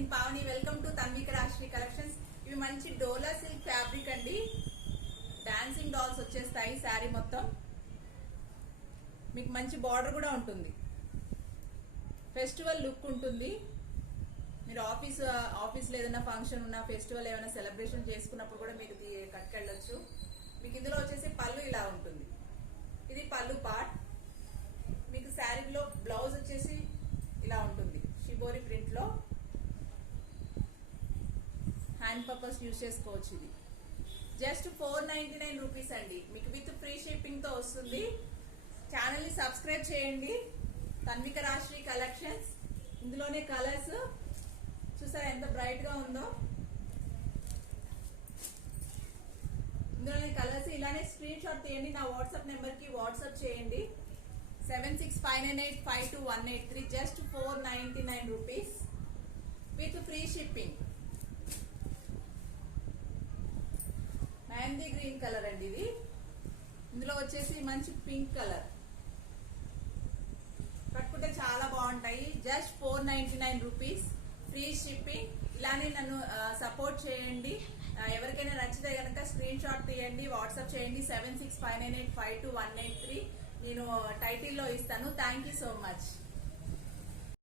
నేను Pavani. Welcome to Tanvika Rashree collections. ఇవి మంచి డోలా సిల్క్ ఫ్యాబ్రిక్ అండి. డాన్సింగ్ డాల్స్ వచ్చేస్తాయి. శారీ మొత్తం మీకు మంచి బార్డర్ కూడా ఉంటుంది. ఫెస్టివల్ లుక్ ఉంటుంది. మీరు ఆఫీస్లో ఏదైనా ఫంక్షన్ ఉన్నా, ఫెస్టివల్ ఏమైనా సెలబ్రేషన్ చేసుకున్నప్పుడు కూడా మీరు కట్టుకెళ్ళొచ్చు. మీకు ఇందులో వచ్చేసి పళ్ళు ఇలా ఉంటుంది. ఇది పళ్ళు పార్ట్. మీకు శారీలో బ్లౌజ్ వచ్చేసి ఇలా ఉంటుంది. షిబోరి ప్రింట్ లో హ్యాండ్ పర్పస్ యూజ్ చేసుకోవచ్చు. ఇది జస్ట్ 499 రూపీస్ అండి. మీకు విత్ ఫ్రీ షిప్పింగ్ తో వస్తుంది. ఛానల్ ని సబ్స్క్రైబ్ చేయండి. తన్విక రాశ్రీ కలెక్షన్స్. ఇందులోనే కలర్స్ చూసారా ఎంత బ్రైట్ గా ఉందో. ఇందులోనే కలర్స్. ఇలానే స్క్రీన్ షాట్ తీయండి. నా వాట్సాప్ నెంబర్ కి వాట్సాప్ చేయండి. 7659852183. Just 499 rupees with free shipping. Mehndi green colour అండి ఇది. ఇందులో వచ్చేసి మంచి పింక్ కలర్. కట్టుకుంటే చాలా బాగుంటాయి. Just 499 rupees free shipping. ఇలానే నన్ను సపోర్ట్ చేయండి. ఎవరికైనా నచ్చితే కనుక స్క్రీన్ షాట్ తీయండి, వాట్సాప్ చేయండి. 7659852183. నేను టైటిల్లో ఇస్తాను. Thank you so much.